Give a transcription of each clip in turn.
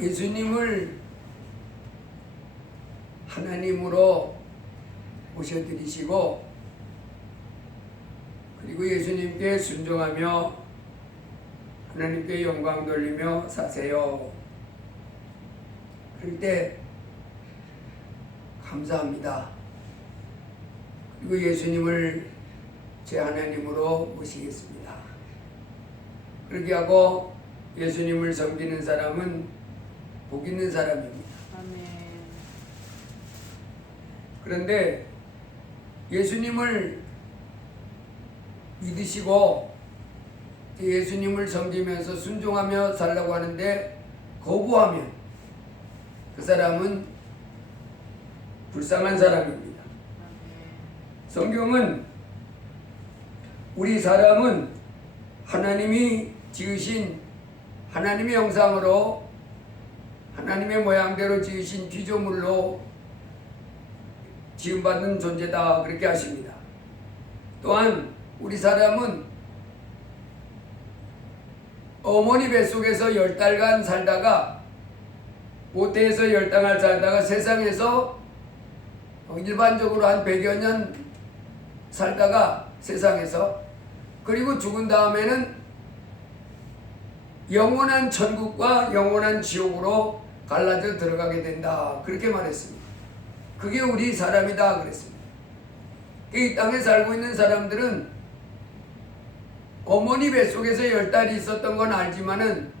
예수님을 하나님으로 모셔드리시고 그리고 예수님께 순종하며 하나님께 영광 돌리며 사세요. 그럴 때 감사합니다. 그리고 예수님을 제 하나님으로 모시겠습니다. 그렇게 하고 예수님을 섬기는 사람은 복 있는 사람입니다. 아멘. 그런데 예수님을 믿으시고 예수님을 섬기면서 순종하며 살라고 하는데 거부하면 그 사람은 불쌍한 사람입니다. 성경은 우리 사람은 하나님이 지으신 하나님의 형상으로 하나님의 모양대로 지으신 피조물로 지음받는 존재다 그렇게 하십니다. 또한 우리 사람은 어머니 뱃속에서 10달간 살다가 모태에서 10달간 살다가 세상에서 일반적으로 한 100여 년 살다가 세상에서 그리고 죽은 다음에는 영원한 천국과 영원한 지옥으로 갈라져 들어가게 된다 그렇게 말했습니다. 그게 우리 사람이다 그랬습니다. 이 땅에 살고 있는 사람들은 어머니 뱃속에서 10달이 있었던 건 알지만은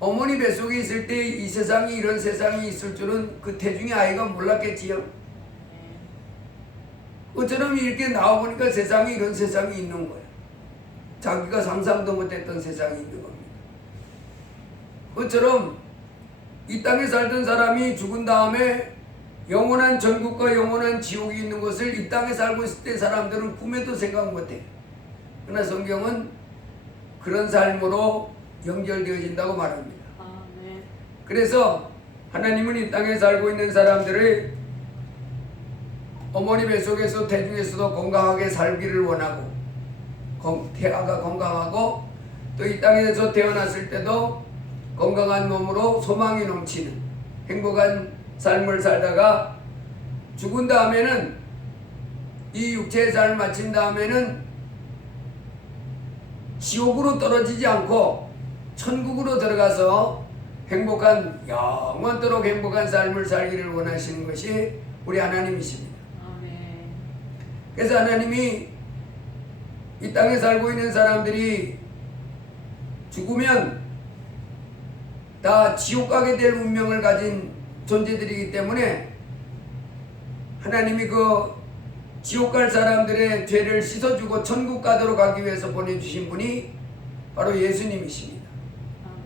어머니 뱃속에 있을 때 이 세상이 이런 세상이 있을 줄은 그 태중의 아이가 몰랐겠지요. 그처럼 이렇게 나와보니까 세상에 이런 세상이 있는 거예요. 자기가 상상도 못했던 세상이 있는 겁니다. 그처럼 이 땅에 살던 사람이 죽은 다음에 영원한 천국과 영원한 지옥이 있는 것을 이 땅에 살고 있을 때 사람들은 꿈에도 생각 못해. 그러나 성경은 그런 삶으로 연결되어진다고 말합니다. 아멘. 그래서 하나님은 이 땅에 살고 있는 사람들의 어머니 뱃속에서 태중에서도 건강하게 살기를 원하고 태아가 건강하고 또 이 땅에서 태어났을 때도 건강한 몸으로 소망이 넘치는 행복한 삶을 살다가 죽은 다음에는 이 육체의 삶을 마친 다음에는 지옥으로 떨어지지 않고 천국으로 들어가서 행복한 영원토록 행복한 삶을 살기를 원하시는 것이 우리 하나님이십니다. 아멘. 그래서 하나님이 이 땅에 살고 있는 사람들이 죽으면 다 지옥 가게 될 운명을 가진 존재들이기 때문에 하나님이 그 지옥 갈 사람들의 죄를 씻어주고 천국 가도록 하기 위해서 보내주신 분이 바로 예수님이십니다. 아멘.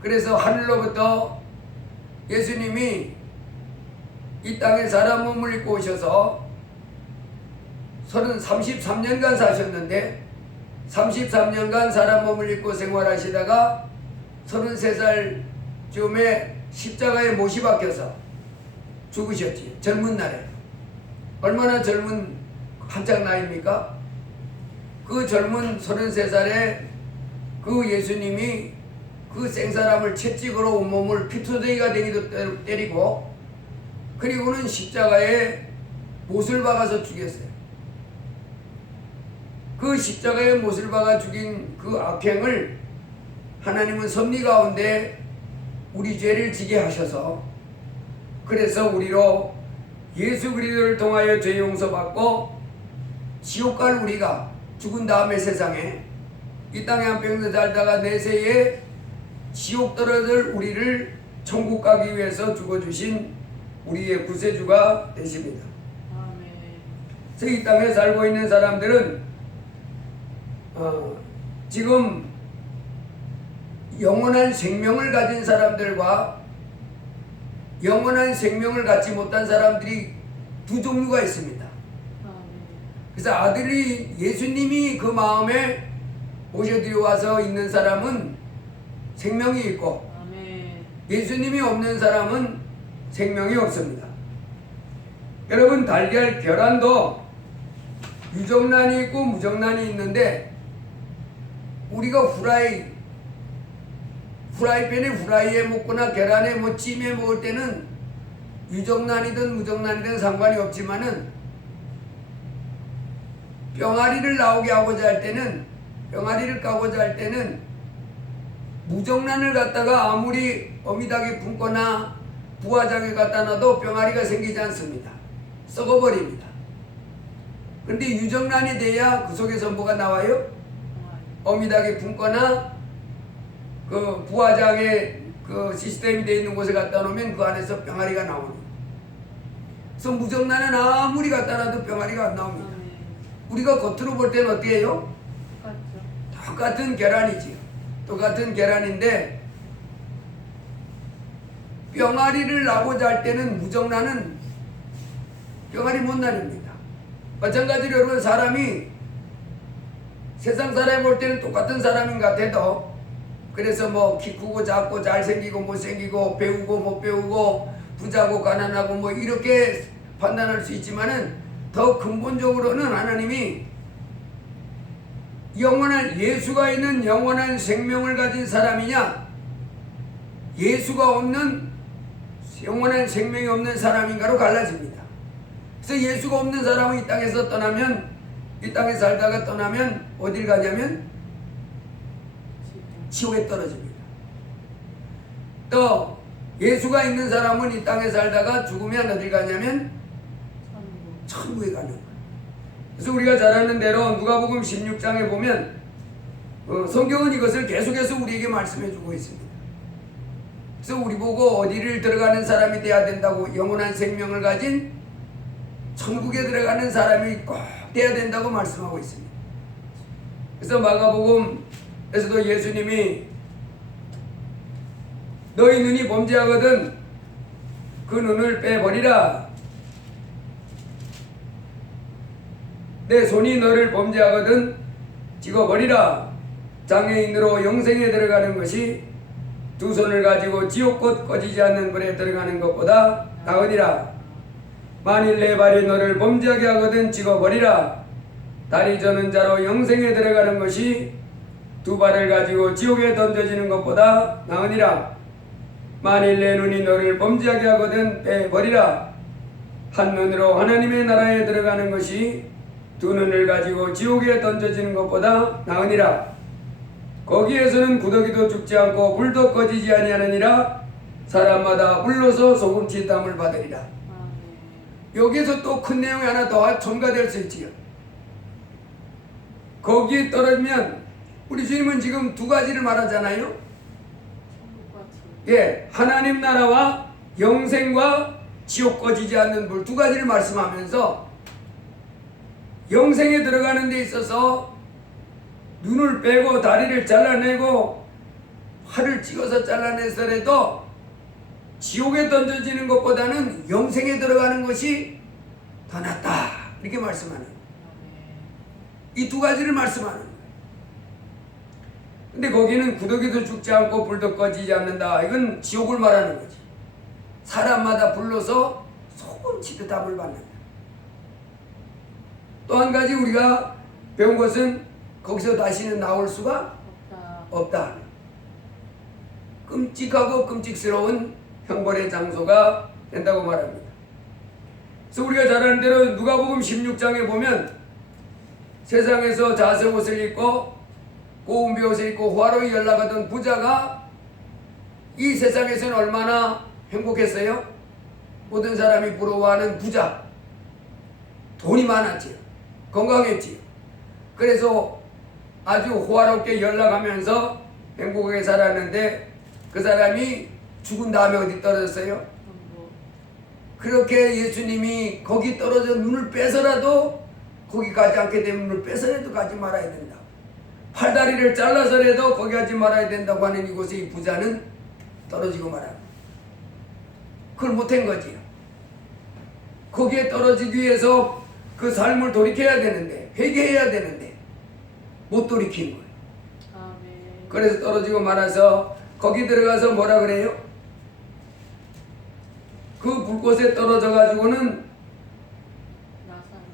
그래서 하늘로부터 예수님이 이 땅에 사람 몸을 입고 오셔서 33년간 사셨는데 33년간 사람 몸을 입고 생활하시다가 33살쯤에 십자가에 못이 박혀서 죽으셨지. 젊은 날에. 얼마나 젊은 한창 나이입니까? 그 젊은 33살에 그 예수님이 그 생사람을 채찍으로 온몸을 피투성이가 되기도 때리고 그리고는 십자가에 못을 박아서 죽였어요. 그 십자가에 못을 박아 죽인 그 악행을 하나님은 섭리 가운데 우리 죄를 지게 하셔서 그래서 우리로 예수 그리스도를 통하여 죄 용서받고 지옥 갈 우리가 죽은 다음에 세상에 이 땅에 한평생 살다가 내세에 지옥 떨어질 우리를 천국 가기 위해서 죽어주신 우리의 구세주가 되십니다. 아멘. 그래서 이 땅에 살고 있는 사람들은 지금 영원한 생명을 가진 사람들과 영원한 생명을 갖지 못한 사람들이 두 종류가 있습니다. 그래서 아들이 예수님이 그 마음에 모셔들여 와서 있는 사람은 생명이 있고 아멘. 예수님이 없는 사람은 생명이 없습니다. 여러분 달걀 계란도 유정란이 있고 무정란이 있는데 우리가 후라이팬에 후라이에 먹거나 계란에 뭐 찜에 먹을 때는 유정란이든 무정란이든 상관이 없지만은 병아리를 나오게 하고자 할 때는 병아리를 까고자 할 때는 무정란을 갖다가 아무리 어미닭에 붓거나 부화장에 갖다 놔도 병아리가 생기지 않습니다. 썩어버립니다. 그런데 유정란이 돼야 그 속에서 뭐가 나와요? 어미닭에 붓거나 그 부화장에 그 시스템이 되어 있는 곳에 갖다 놓으면 그 안에서 병아리가 나오는 거예요. 그래서 무정란은 아무리 갖다 놔도 병아리가 안 나옵니다. 우리가 겉으로 볼 때는 어떻게 해요? 똑같은 계란이지요. 똑같은 계란인데 병아리를 나고자 할 때는 무정란은 병아리 못 나립니다. 마찬가지로 여러분 사람이 세상 사람이 볼 때는 똑같은 사람인 것 같아도 그래서 뭐 키 크고 작고 잘생기고 못생기고 배우고 못 배우고 부자고 가난하고 뭐 이렇게 판단할 수 있지만은 더 근본적으로는 하나님이 영원한 예수가 있는 영원한 생명을 가진 사람이냐 예수가 없는 영원한 생명이 없는 사람인가로 갈라집니다. 그래서 예수가 없는 사람은 이 땅에서 떠나면 이 땅에 살다가 떠나면 어딜 가냐면 지옥에 떨어집니다. 또 예수가 있는 사람은 이 땅에 살다가 죽으면 어딜 가냐면 천국에 가는 거예요. 그래서 우리가 잘 아는 대로 누가복음 16장에 보면 성경은 이것을 계속해서 우리에게 말씀해 주고 있습니다. 그래서 우리 보고 어디를 들어가는 사람이 돼야 된다고 영원한 생명을 가진 천국에 들어가는 사람이 꼭 돼야 된다고 말씀하고 있습니다. 그래서 마가복음에서도 예수님이 너희 눈이 범죄하거든 그 눈을 빼버리라. 내 손이 너를 범죄하거든 찍어버리라. 장애인으로 영생에 들어가는 것이 두 손을 가지고 지옥곧 꺼지지 않는 불에 들어가는 것보다 나으니라. 만일 내 발이 너를 범죄하게 하거든 찍어버리라. 다리 저는 자로 영생에 들어가는 것이 두 발을 가지고 지옥에 던져지는 것보다 나으니라. 만일 내 눈이 너를 범죄하게 하거든 빼버리라. 한 눈으로 하나님의 나라에 들어가는 것이 두 눈을 가지고 지옥에 던져지는 것보다 나으니라. 거기에서는 구더기도 죽지 않고 불도 꺼지지 아니하느니라. 사람마다 불로서 소금치 땀을 받으리라. 여기에서 또 큰 내용이 하나 더 첨가될 수 있지요. 거기에 떨어지면 우리 주님은 지금 두 가지를 말하잖아요. 예, 하나님 나라와 영생과 지옥 꺼지지 않는 불 두 가지를 말씀하면서 영생에 들어가는 데 있어서 눈을 빼고 다리를 잘라내고 팔을 찍어서 잘라내서라도 지옥에 던져지는 것보다는 영생에 들어가는 것이 더 낫다 이렇게 말씀하는 거예요. 이 두 가지를 말씀하는 거예요. 근데 거기는 구더기도 죽지 않고 불도 꺼지지 않는다. 이건 지옥을 말하는 거지. 사람마다 불러서 소금치듯 답을 받는다. 또 한 가지 우리가 배운 것은 거기서 다시는 나올 수가 없다. 끔찍하고 끔찍스러운 형벌의 장소가 된다고 말합니다. 그래서 우리가 잘 아는 대로 누가복음 16장에 보면 세상에서 자색 옷을 입고 고운 옷을 입고 화로에 연락하던 부자가 이 세상에서는 얼마나 행복했어요? 모든 사람이 부러워하는 부자. 돈이 많았지요. 건강했지요. 그래서 아주 호화롭게 연락하면서 행복하게 살았는데 그 사람이 죽은 다음에 어디 떨어졌어요? 그렇게 예수님이 거기 떨어져 눈을 빼서라도 거기 가지 않게 되면 눈을 빼서라도 가지 말아야 된다. 팔다리를 잘라서라도 거기 가지 말아야 된다고 하는 이곳에 이 부자는 떨어지고 말합니다. 그걸 못한 거지요. 거기에 떨어지기 위해서 그 삶을 돌이켜야 되는데 회개해야 되는데 못 돌이킨 거예요. 그래서 떨어지고 말아서 거기 들어가서 뭐라 그래요? 그 불꽃에 떨어져 가지고는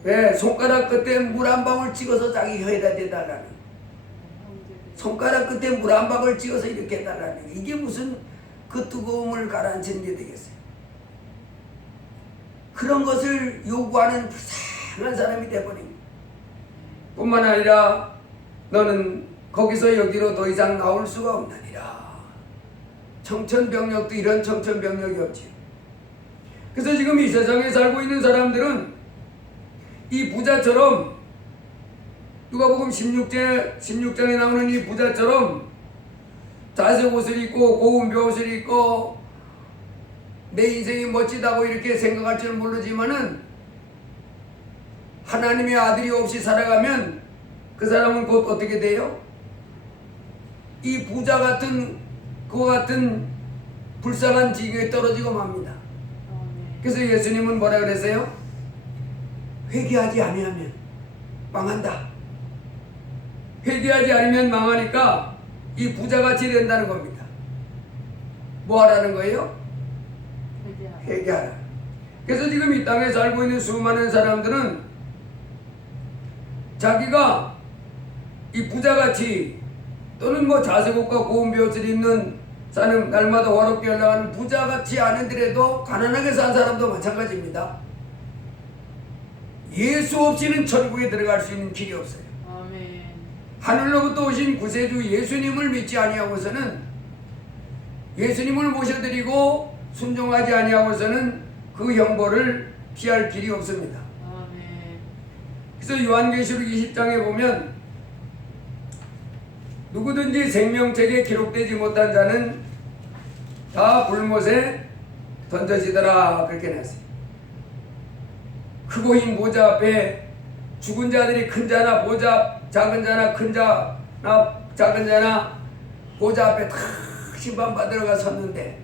왜 손가락 끝에 물 한 방울 찍어서 자기 혀에다 대달라는 손가락 끝에 물 한 방울 찍어서 이렇게 해달라는 게 이게 무슨 그 뜨거움을 가라앉히는 게 되겠어요. 그런 것을 요구하는 불쌍한 사람이 되어버립니다. 뿐만 아니라 너는 거기서 여기로 더 이상 나올 수가 없느니라. 청천벽력도 이런 청천벽력이 없지. 그래서 지금 이 세상에 살고 있는 사람들은 이 부자처럼 누가복음 16장에 나오는 이 부자처럼 자색 옷을 입고 고운 벼옷을 입고 내 인생이 멋지다고 이렇게 생각할 줄 모르지만은 하나님의 아들이 없이 살아가면 그 사람은 곧 어떻게 돼요? 이 부자 같은 그와 같은 불쌍한 지경에 떨어지고 맙니다. 그래서 예수님은 뭐라 그랬어요? 회개하지 아니하면 망한다. 회개하지 않으면 망하니까 이 부자같이 된다는 겁니다. 뭐 하라는 거예요? 회개하라. 그래서 지금 이 땅에 살고 있는 수많은 사람들은 자기가 이 부자같이 또는 뭐 자색옷과 고운 벼옷을 입는 사는 날마다 화롭게 올라가는 부자같이 아니더라도 가난하게 산 사람도 마찬가지입니다. 예수 없이는 천국에 들어갈 수 있는 길이 없어요. 아멘. 하늘로부터 오신 구세주 예수님을 믿지 아니하고서는 예수님을 모셔드리고 순종하지 아니하고서는 그 형벌을 피할 길이 없습니다. 아멘. 그래서 요한계시록 20장에 보면 누구든지 생명책에 기록되지 못한 자는 다 불못에 던져지더라 그렇게 나왔어요. 크고 흰 보좌 앞에 죽은 자들이 큰 자나 보좌 작은 자나 큰 자나 작은 자나 보좌 앞에 다 심판받으러 가 섰는데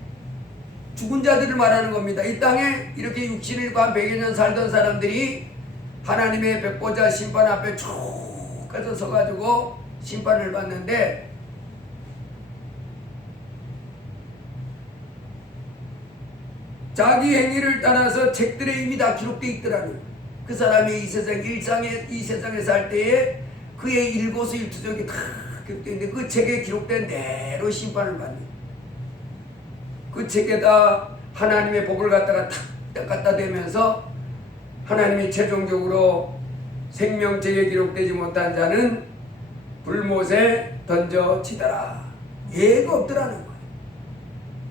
죽은 자들을 말하는 겁니다. 이 땅에 이렇게 육신을 입고 한 100여 년 살던 사람들이 하나님의 백보자 심판 앞에 쭉 가서 서가지고 심판을 받는데 자기 행위를 따라서 책들에 이미 다 기록되어 있더라고요. 그 사람이 이 세상에 살 때에 그의 일거수일투족이 다 기록되어 있는데 그 책에 기록된 대로 심판을 받는 그 책에다 하나님의 복을 갖다가 탁 갖다 대면서 하나님이 최종적으로 생명책에 기록되지 못한 자는 불못에 던져지더라. 예가 없더라는 거예요.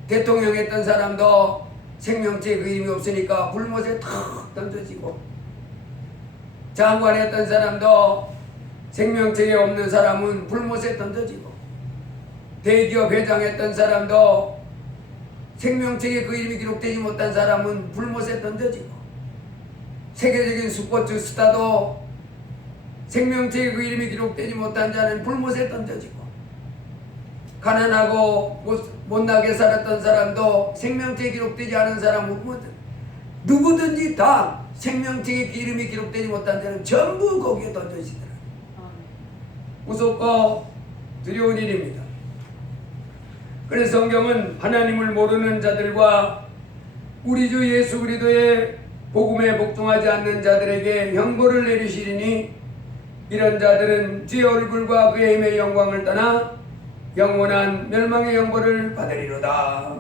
대통령 했던 사람도 생명책에 그 이름이 없으니까 불못에 탁 던져지고, 장관 했던 사람도 생명책에 없는 사람은 불못에 던져지고, 대기업 회장 했던 사람도 생명책에 그 이름이 기록되지 못한 사람은 불못에 던져지고, 세계적인 스포츠 스타도 생명책에 그 이름이 기록되지 못한 자는 불못에 던져지고, 가난하고 못나게 살았던 사람도 생명책에 기록되지 않은 사람은 누구든지 다 생명책에 이름이 기록되지 못한 자는 전부 거기에 던져지더라. 무섭고 두려운 일입니다. 그래서 성경은 하나님을 모르는 자들과 우리 주 예수 그리스도의 복음에 복종하지 않는 자들에게 형벌을 내리시리니 이런 자들은 주의 얼굴과 그의 힘의 영광을 떠나 영원한 멸망의 형벌을 받으리로다.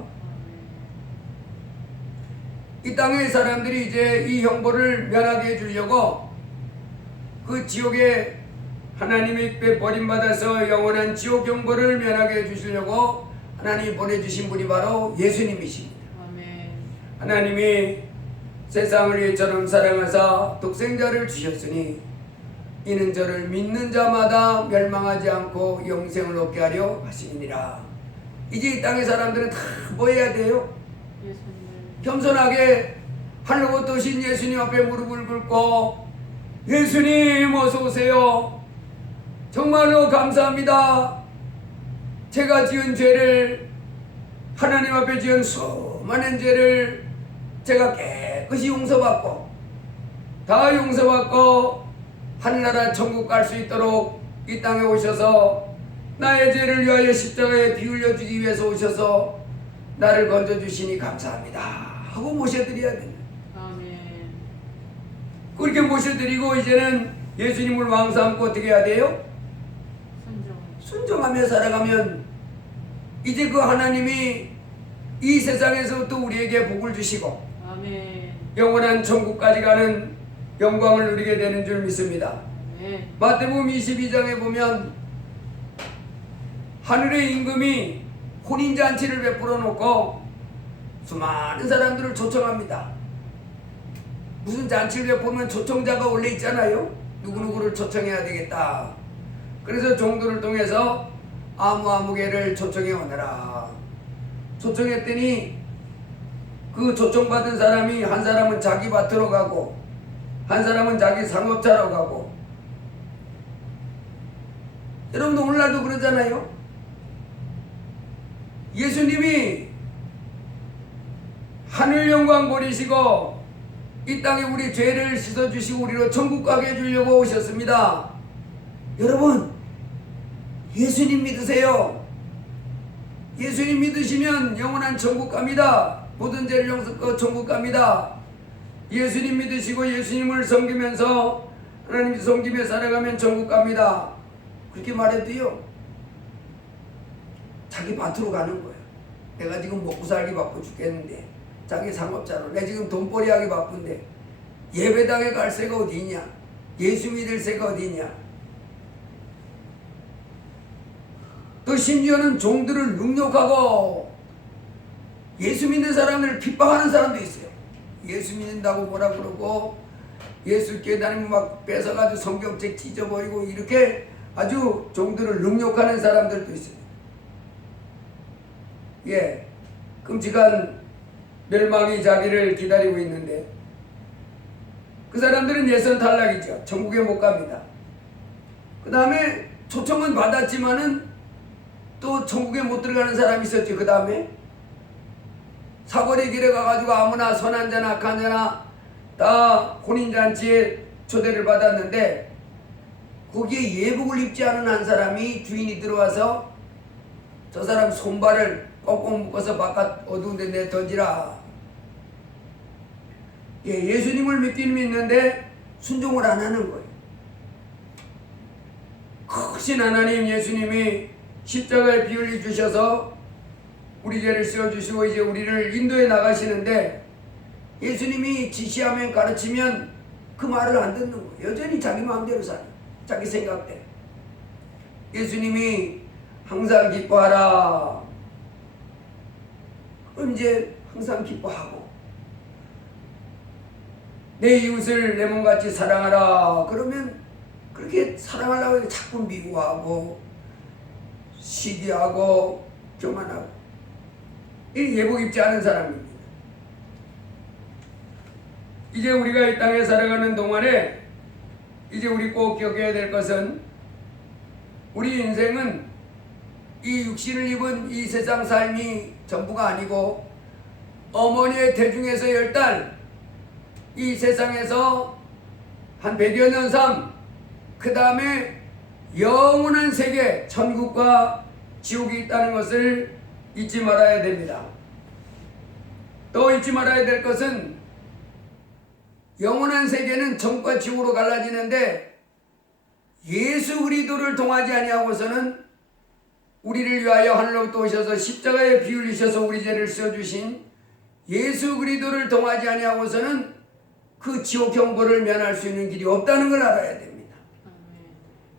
이 땅의 사람들이 이제 이 형벌을 면하게 해주려고 그 지옥에 하나님의 버림받아서 영원한 지옥 형벌을 면하게 해주시려고 하나님이 보내주신 분이 바로 예수님이십니다. 아멘. 하나님이 세상을 이처럼 사랑하사 독생자를 주셨으니 이는 저를 믿는 자마다 멸망하지 않고 영생을 얻게 하려 하시니라. 이제 이 땅의 사람들은 다 뭐 해야 돼요? 예수님. 겸손하게 하늘로부터 오신 예수님 앞에 무릎을 꿇고 예수님 어서 오세요. 정말로 감사합니다. 제가 지은 죄를, 하나님 앞에 지은 수많은 죄를 제가 깨끗이 용서받고 다 용서받고 하늘나라 천국 갈 수 있도록 이 땅에 오셔서 나의 죄를 위하여 십자가에 피 흘려주기 위해서 오셔서 나를 건져주시니 감사합니다 하고 모셔드려야 됩니다. 아멘. 그렇게 모셔드리고 이제는 예수님을 왕 삼고 어떻게 해야 돼요? 순종하며 살아가면 이제 그 하나님이 이 세상에서부터 우리에게 복을 주시고 아멘. 영원한 천국까지 가는 영광을 누리게 되는 줄 믿습니다. 아멘. 마태복음 22장에 보면 하늘의 임금이 혼인잔치를 베풀어 놓고 수많은 사람들을 초청합니다. 무슨 잔치를 베풀면 초청자가 원래 있잖아요. 누구누구를 초청해야 되겠다. 그래서 종도를 통해서 아무개를 초청해 오너라. 초청했더니 그 초청받은 사람이 한 사람은 자기 밭으로 가고 한 사람은 자기 상업차로 가고. 여러분도 오늘날도 그러잖아요. 예수님이 하늘 영광 버리시고 이 땅에 우리 죄를 씻어주시고 우리로 천국 가게 해주려고 오셨습니다. 여러분, 예수님 믿으세요. 예수님 믿으시면 영원한 천국 갑니다. 모든 죄를 용서하고 천국 갑니다. 예수님 믿으시고 예수님을 섬기면서 하나님 섬기며 살아가면 천국 갑니다. 그렇게 말해도요, 자기 밭으로 가는 거예요. 내가 지금 먹고 살기 바빠 죽겠는데, 자기 상업자로 내가 지금 돈벌이 하기 바쁜데 예배당에 갈 새가 어디 있냐, 예수 믿을 새가 어디 있냐. 또 심지어는 종들을 능욕하고 예수 믿는 사람을 핍박하는 사람도 있어요. 예수 믿는다고 뭐라 그러고 예수 교회 다니면 막 뺏어가지고 성경책 찢어버리고 이렇게 아주 종들을 능욕하는 사람들도 있어요. 예, 끔찍한 멸망이 자기를 기다리고 있는데 그 사람들은 예선 탈락이죠. 천국에 못 갑니다. 그 다음에 초청은 받았지만은 또 천국에 못 들어가는 사람이 있었죠. 그 다음에 사거리 길에 가가지고 아무나 선한 자나 악한 자나 다 혼인잔치에 초대를 받았는데 거기에 예복을 입지 않은 한 사람이 주인이 들어와서 저 사람 손발을 꽁꽁 묶어서 바깥 어두운 데 내 던지라. 예, 예수님을 믿긴 믿는데 순종을 안 하는 거예요. 크신 하나님 예수님이 십자가에 피 흘려 주셔서 우리 죄를 씌워주시고 이제 우리를 인도해 나가시는데 예수님이 지시하면 가르치면 그 말을 안 듣는 거예요. 여전히 자기 마음대로 살아요. 자기 생각대로. 예수님이 항상 기뻐하라. 그럼 이제 항상 기뻐하고 내 이웃을 내 몸같이 사랑하라. 그러면 그렇게 사랑하려고 해서 자꾸 미워하고 시기하고 교만하고 이 예복 입지 않은 사람입니다. 이제 우리가 이 땅에 살아가는 동안에 이제 우리 꼭 기억해야 될 것은 우리 인생은 이 육신을 입은 이 세상 삶이 전부가 아니고 어머니의 태중에서 10달 이 세상에서 한 100여 년 삶, 그 다음에 영원한 세계 천국과 지옥이 있다는 것을 잊지 말아야 됩니다. 또 잊지 말아야 될 것은 영원한 세계는 천국과 지옥으로 갈라지는데 예수 그리스도를 통하지 아니하고서는 우리를 위하여 하늘로부터 오셔서 십자가에 피 흘리셔서 우리 죄를 씌워주신 예수 그리스도를 통하지 아니하고서는 그 지옥 형벌을 면할 수 있는 길이 없다는 걸 알아야 됩니다.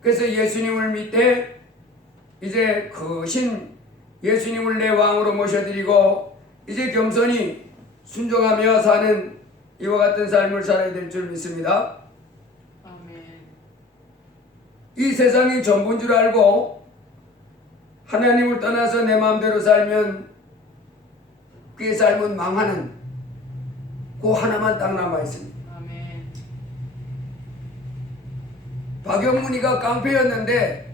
그래서 예수님을 믿되 이제 크신 예수님을 내 왕으로 모셔드리고 이제 겸손히 순종하며 사는 이와 같은 삶을 살아야 될 줄 믿습니다. 아멘. 이 세상이 전부인 줄 알고 하나님을 떠나서 내 마음대로 살면 그의 삶은 망하는 그 하나만 딱 남아 있습니다. 아멘. 박영문이가 깡패였는데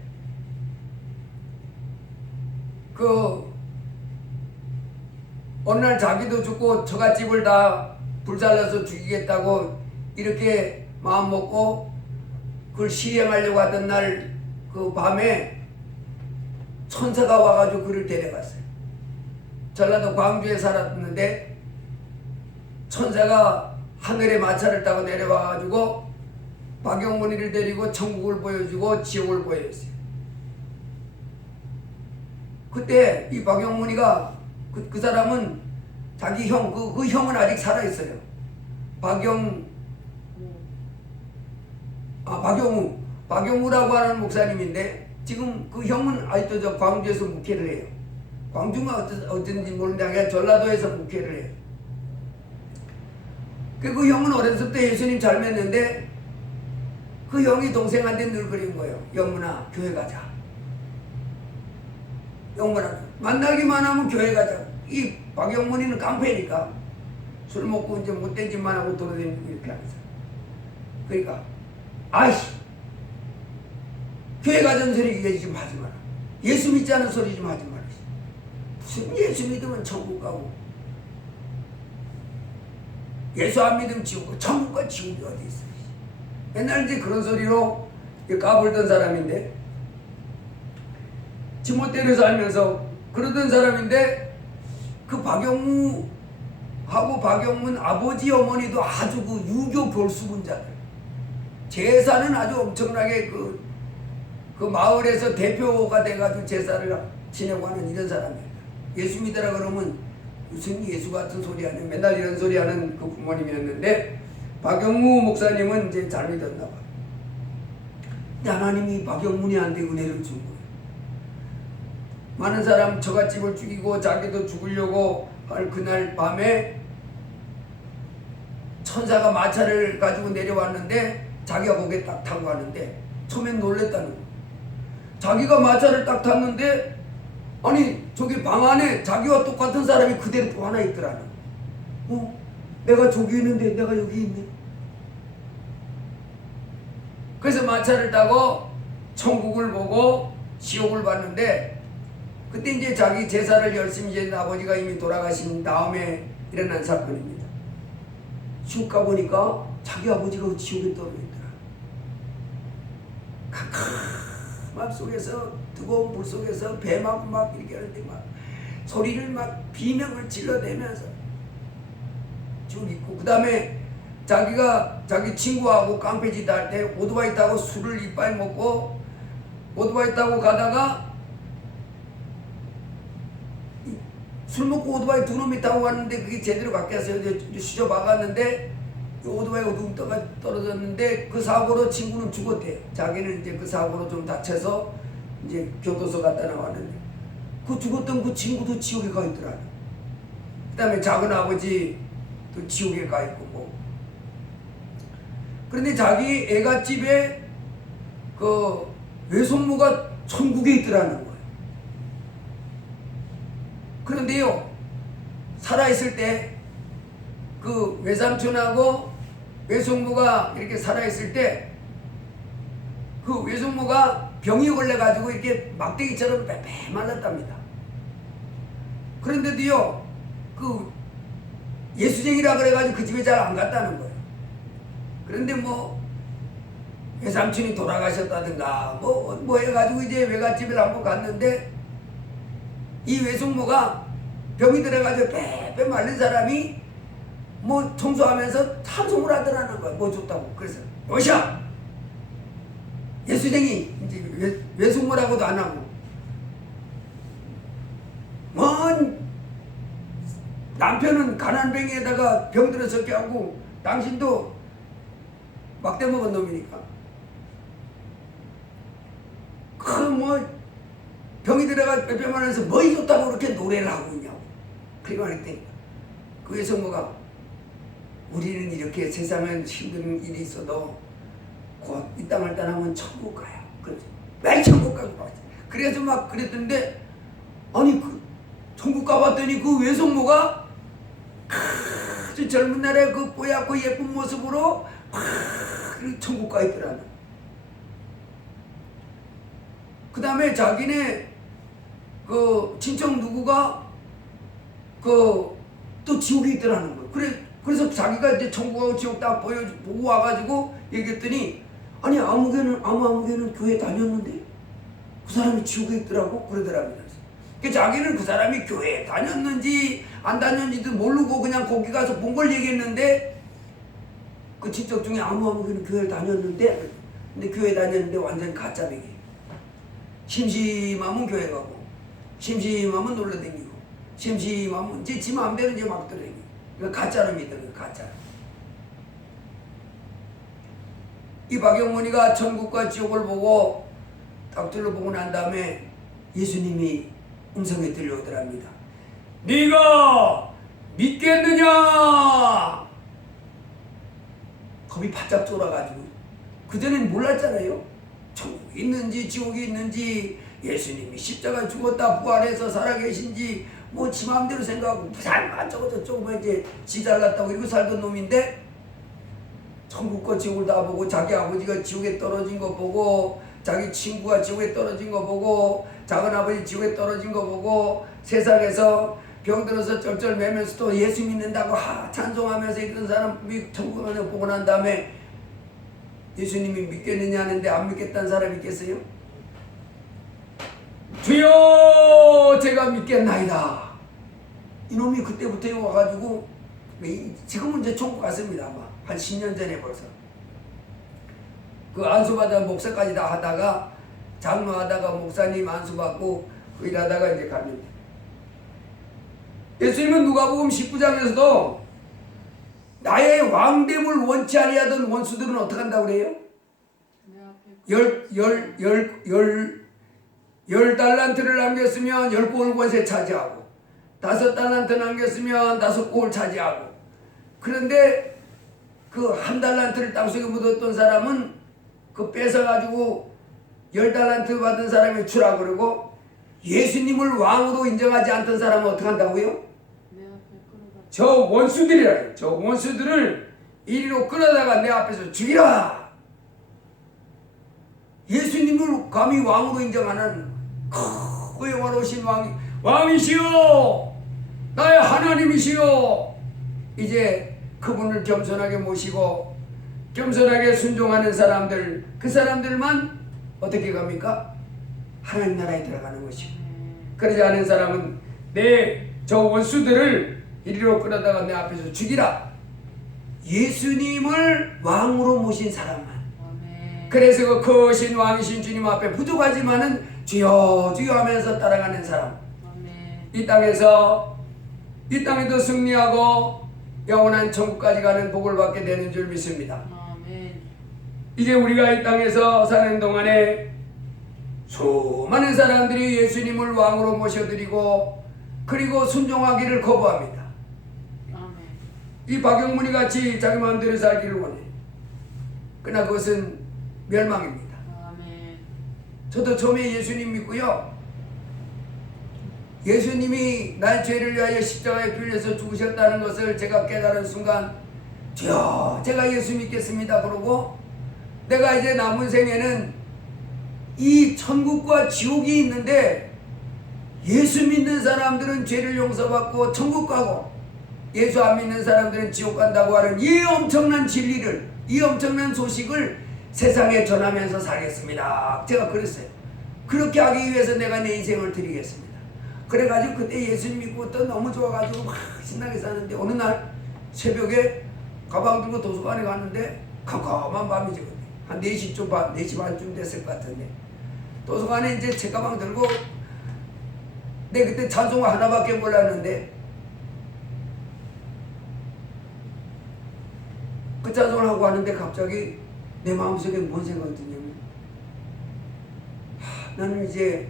어느 날 자기도 죽고 처갓집을 다 불살라서 죽이겠다고 이렇게 마음 먹고 그걸 실행하려고 하던 날 그 밤에 천사가 와가지고 그를 데려갔어요. 전라도 광주에 살았는데 천사가 하늘에 마차를 타고 내려와가지고 박영문이를 데리고 천국을 보여주고 지옥을 보여줬어요. 그때 이 박영문이가 그 사람은 자기 형, 그 형은 아직 살아있어요. 박영우라고 하는 목사님인데 지금 그 형은 아직도 저 광주에서 목회를 해요. 광주가 어쩐지 모르는데 그냥 전라도에서 목회를 해요. 그 형은 어렸을 때 예수님 잘 믿는데 그 형이 동생한테 늘 그린 거예요. 영문아 교회 가자. 영문아 만나기만 하면 교회 가자. 이 박영문이는 깡패니까 술 먹고 이제 못된 짓만 하고 돌아다니고 이렇게 하면서. 그러니까 아이씨 교회 가자는 소리 얘기 좀 하지 마라. 예수 믿지 않은 소리 좀 하지 마라. 무슨 예수 믿으면 천국 가고 예수 안 믿으면 지옥, 천국과 지옥이 어디 있어. 옛날 이제 그런 소리로 까불던 사람인데 지못대로 살면서 그러던 사람인데 그 박영무하고 박영문 아버지 어머니도 아주 그 유교 골수분자들, 제사는 아주 엄청나게 그 마을에서 대표가 돼가지고 제사를 지내고 하는 이런 사람이에요. 예수 믿으라 그러면 무슨 예수 같은 소리 하냐 맨날 이런 소리 하는 그 부모님이었는데 박영무 목사님은 이제 잘 믿었나 봐. 근데 하나님이 박영문이한테 은혜를 준 거예요. 많은 사람 처갓집을 죽이고 자기도 죽으려고 할 그날 밤에 천사가 마차를 가지고 내려왔는데 자기가 거기에 딱 타고 가는데 처음엔 놀랬다는 거예요. 자기가 마차를 딱 탔는데 아니 저기 방 안에 자기와 똑같은 사람이 그대로 또 하나 있더라는 거예요. 내가 저기 있는데 내가 여기 있네. 그래서 마차를 타고 천국을 보고 지옥을 봤는데 그때 이제 자기 제사를 열심히 지낸 아버지가 이미 돌아가신 다음에 일어난 사건입니다. 쭉 가보니까 자기 아버지가 지옥에 떨어져 있더라. 막 속에서 뜨거운 불 속에서 배막 막 이렇게 하는데 막 소리를 막 비명을 질러대면서 쭉 있고, 그 다음에 자기가 자기 친구하고 깡패짓 할 때 오토바이 타고 술을 이빨 먹고 오토바이 타고 가다가 술 먹고 오토바이 두 놈이 타고 갔는데 그게 제대로 바뀌었어요. 수저 박았는데 오토바이가 둥 떨어졌는데 그 사고로 친구는 죽었대요. 자기는 이제 그 사고로 좀 다쳐서 이제 교도소 갔다 나왔는데 그 죽었던 그 친구도 지옥에 가 있더라. 그 다음에 작은 아버지 또 지옥에 가 있고 뭐. 그런데 자기 애갓집에 그 외숙모가 천국에 있더라는 거예요. 그런데요, 살아있을 때 그 외삼촌하고 외숙모가 이렇게 살아있을 때 그 외숙모가 병이 걸려가지고 이렇게 막대기처럼 빼빼 말랐답니다. 그런데도요, 그 예수쟁이라 그래가지고 그 집에 잘 안 갔다는 거예요. 그런데 뭐 외삼촌이 돌아가셨다든가 뭐 해가지고 이제 외갓집을 한번 갔는데 이 외숙모가 병이 들어가지고 빼빼 말린 사람이 뭐 청소하면서 찬송을 하더라는 거예요. 뭐 좋다고. 그래서 오셔! 예수쟁이 이제 외숙모라고도 안 하고 뭔 남편은 가난뱅이에다가 병들어 적게 하고 당신도 막대 먹은 놈이니까 그 뭐 병이 들어가 빼빼만해서 뭐이 좋다고 그렇게 노래를 하고 있냐고. 그리고 하니까 그 외숙모가 우리는 이렇게 세상에 힘든 일이 있어도 곧 이 땅을 떠나면 천국 가요. 그래서 매일 천국 가고 봤지. 그래서 막 그랬던데 아니 그 천국 가봤더니 그 외숙모가 그 젊은 날에 그 뽀얗고 예쁜 모습으로 천국 가 있더라는. 그 다음에 자기네 그 친척 누구가 그 또 지옥에 있더라는 거예요. 그래서 자기가 이제 천국하고 지옥 딱 보고 와가지고 얘기했더니 아니 아무개는 교회 다녔는데 그 사람이 지옥에 있더라고 그러더라고요. 자기는 그 사람이 교회 다녔는지 안 다녔는지도 모르고 그냥 거기 가서 본 걸 얘기했는데 그 친척 중에 아무개는 교회를 다녔는데 근데 교회 다녔는데 완전 가짜배기. 심심하면 교회 가고 심심하면 놀러다니고 심심하면 이제 지 마음대로 이제 막 돌아다니고. 이거 가짜로 믿어. 가짜. 이 박영문이가 천국과 지옥을 보고 딱 둘러보고 난 다음에 예수님이 음성이 들려오더랍니다. 네가 믿겠느냐? 겁이 바짝 쫄아가지고 그전엔 몰랐잖아요. 천국이 있는지 지옥이 있는지, 예수님이 십자가에 죽었다 부활해서 살아계신지 뭐 지 마음대로 생각하고 부산 저거 저쩌고 이제 지 잘났다고 이러고 살던 놈인데, 천국과 지옥을 다 보고 자기 아버지가 지옥에 떨어진 거 보고, 자기 친구가 지옥에 떨어진 거 보고, 작은 아버지 지옥에 떨어진 거 보고, 세상에서 병들어서 쩔쩔매면서도 예수 믿는다고 찬송하면서 있던 사람이 천국을 보고 난 다음에 예수님이 믿겠느냐 하는데 안 믿겠다는 사람이 있겠어요? 주여 제가 믿겠나이다. 이놈이 그때부터 와가지고 지금은 이제 천국 갔습니다. 아마 한 10년 전에 벌써 그 안수받아 목사까지 다 하다가 장로하다가 목사님 안수받고 그 일하다가 이제 갑니다. 예수님은 누가복음 19장에서도 나의 왕됨을 원치 아니하던 원수들은 어떻게 한다고 그래요? 열 달란트를 남겼으면 10골 권세 차지하고, 5달란트 남겼으면 5골 차지하고. 그런데 그 1달란트를 땅속에 묻었던 사람은 그 뺏어가지고 10달란트 받은 사람이 주라 그러고, 예수님을 왕으로 인정하지 않던 사람은 어떻게 한다고요? 저 원수들이라. 저 원수들을 이리로 끌어다가 내 앞에서 죽이라. 예수님을 감히 왕으로 인정하는 그 영화로우신 왕이시여, 나의 하나님이시여. 이제 그분을 겸손하게 모시고 겸손하게 순종하는 사람들, 그 사람들만 어떻게 갑니까? 하나님 나라에 들어가는 것이고, 그러지 않은 사람은 내 저 원수들을 이리로 끌어다가 내 앞에서 죽이라. 예수님을 왕으로 모신 사람만. 그래서 그 크신 왕이신 주님 앞에 부족하지만은 주여 주여 하면서 따라가는 사람. 이 땅에서 이 땅에도 승리하고 영원한 천국까지 가는 복을 받게 되는 줄 믿습니다. 이제 우리가 이 땅에서 사는 동안에 수많은 사람들이 예수님을 왕으로 모셔드리고 그리고 순종하기를 거부합니다. 이 박영문이 같이 자기 마음대로 살기를 원해. 그러나 그것은 멸망입니다. 저도 처음에 예수님 믿고요, 예수님이 나의 죄를 위하여 십자가에 풀려서 죽으셨다는 것을 제가 깨달은 순간, 주여 제가 예수 믿겠습니다 그러고, 내가 이제 남은 생에는 이 천국과 지옥이 있는데 예수 믿는 사람들은 죄를 용서받고 천국 가고 예수 안 믿는 사람들은 지옥 간다고 하는 이 엄청난 진리를, 이 엄청난 소식을 세상에 전하면서 살겠습니다. 제가 그랬어요. 그렇게 하기 위해서 내가 내 인생을 드리겠습니다. 그래가지고 그때 예수님 믿고 또 너무 좋아가지고 막 신나게 사는데, 어느 날 새벽에 가방 들고 도서관에 갔는데 캄캄한 밤이죠. 한 4시 반, 4시 반쯤 됐을 것 같은데, 도서관에 이제 책가방 들고, 내 그때 찬송가 하나밖에 몰랐는데 그 찬송을 하고 하는데 갑자기 내 마음속에 뭔 생각이 드냐면, 나는 이제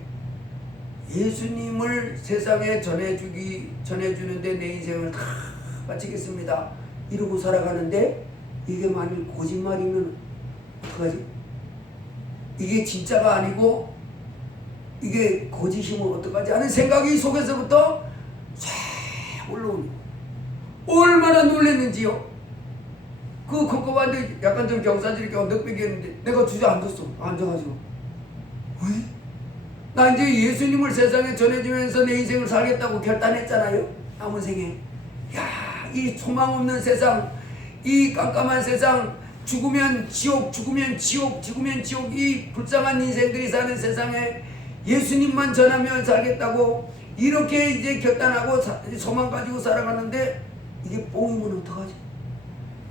예수님을 세상에 전해주는데 내 인생을 다 바치겠습니다 이러고 살아가는데, 이게 만일 거짓말이면 어떡하지? 이게 진짜가 아니고 이게 거짓이면 어떡하지 하는 생각이 속에서부터 쫙 올라오는 거예요. 얼마나 놀랐는지요. 그 컴컴한데 약간 좀 경사지게 언덕배기였는데 내가 주저앉았어. 앉아가지고, 왜? 나 이제 예수님을 세상에 전해주면서 내 인생을 살겠다고 결단했잖아요. 남은 생에. 야, 이 소망 없는 세상, 이 깜깜한 세상, 죽으면 지옥, 죽으면 지옥, 죽으면 지옥, 이 불쌍한 인생들이 사는 세상에 예수님만 전하면 살겠다고 이렇게 이제 결단하고 소망 가지고 살아가는데, 이게 뽕이면 어떡하지?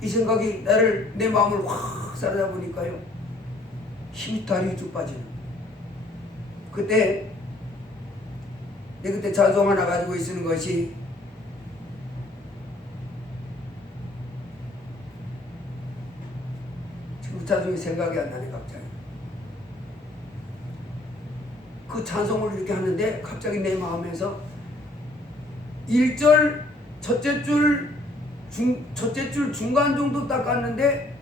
이 생각이 내 마음을 확 사로잡으니까요, 힘이 다리에 쭉 빠지는. 그때 내 그때 찬송 하나 가지고 있는 것이 지금 찬송이 생각이 안 나네 갑자기. 그 찬송을 이렇게 하는데 갑자기 내 마음에서 1절 첫째 줄 중간 정도 딱 갔는데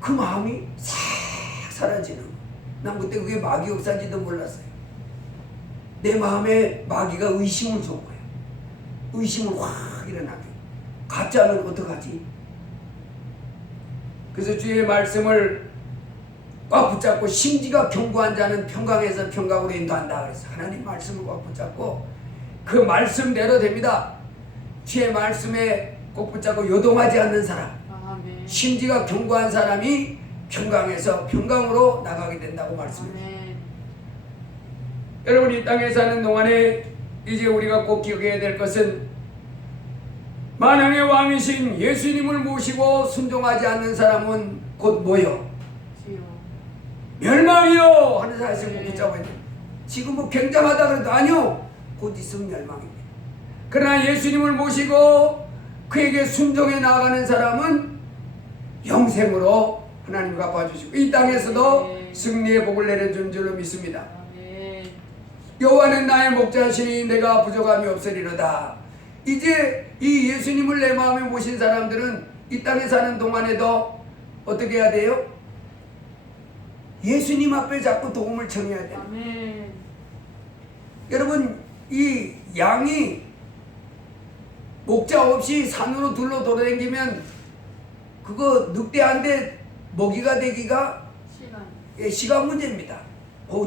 그 마음이 싹 사라지는 거야. 난 그때 그게 마귀 역사인지도 몰랐어요. 내 마음에 마귀가 의심을 준 거야. 의심을 확 일어나게. 가짜면 어떡하지? 그래서 주의 말씀을 꽉 붙잡고 심지가 견고한 자는 평강에서 평강으로 인도한다 그랬어. 하나님 말씀을 꽉 붙잡고 그 말씀대로 됩니다. 주의 말씀에 꼭 붙잡고 요동하지 않는 사람, 아멘. 심지가 견고한 사람이 평강에서 평강으로 나가게 된다고 말씀합니다. 아멘. 여러분 이 땅에 사는 동안에 이제 우리가 꼭 기억해야 될 것은 만왕의 왕이신 예수님을 모시고 순종하지 않는 사람은 곧 뭐요? 주여. 멸망이요 하는 사실을 꼭 붙잡아야 돼요. 지금 뭐 굉장하다 그래도 아니요. 곧 있으면 멸망입니다. 그러나 예수님을 모시고 그에게 순종해 나아가는 사람은 영생으로 하나님 갚아주시고 이 땅에서도 승리의 복을 내려준 줄로 믿습니다. 아멘. 여호와는 나의 목자시니 내가 부족함이 없으리로다. 이제 이 예수님을 내 마음에 모신 사람들은 이 땅에 사는 동안에도 어떻게 해야 돼요? 예수님 앞에 자꾸 도움을 청해야 돼요. 아멘. 여러분 이 양이 목자 없이 산으로 둘러 돌아다니면 그거 늑대한테 먹이가 되기가 시간. 시간 문제입니다.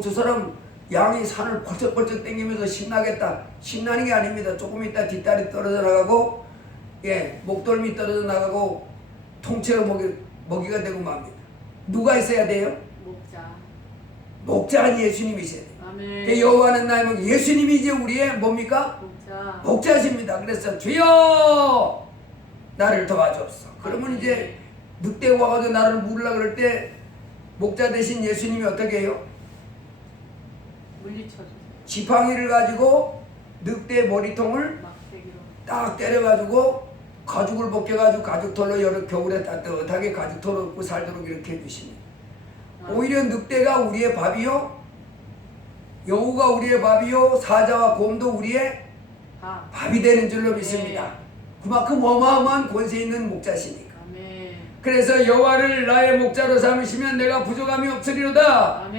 저 사람 양이 산을 벌쩍벌쩍 땡기면서 신나겠다. 신나는 게 아닙니다. 조금 있다 뒷다리 떨어져 나가고 목덜미 떨어져 나가고 통째로 먹이가 되고 맙니다. 누가 있어야 돼요? 목자. 목자는 예수님이 있어야 돼요. 아멘. 여호와는 나의 목 예수님이 이제 우리의 뭡니까? 목자. 목자십니다. 그래서 주여 나를 도와주옵소서. 그러면 이제 늑대가 와가지고 나를 물으려고 그럴 때 목자 대신 예수님이 어떻게 해요? 물리쳐주세요. 지팡이를 가지고 늑대 머리통을 막대기로. 딱 때려가지고 가죽을 벗겨가지고 가죽털로 여러 겨울에 따뜻하게 가죽털 입고 살도록 이렇게 해주십니다. 오히려 늑대가 우리의 밥이요, 여우가 우리의 밥이요, 사자와 곰도 우리의 밥이 되는 줄로 믿습니다. 그만큼 어마어마한 권세 있는 목자시니까. 아멘. 그래서 여호와를 나의 목자로 삼으시면 내가 부족함이 없으리로다. 아멘.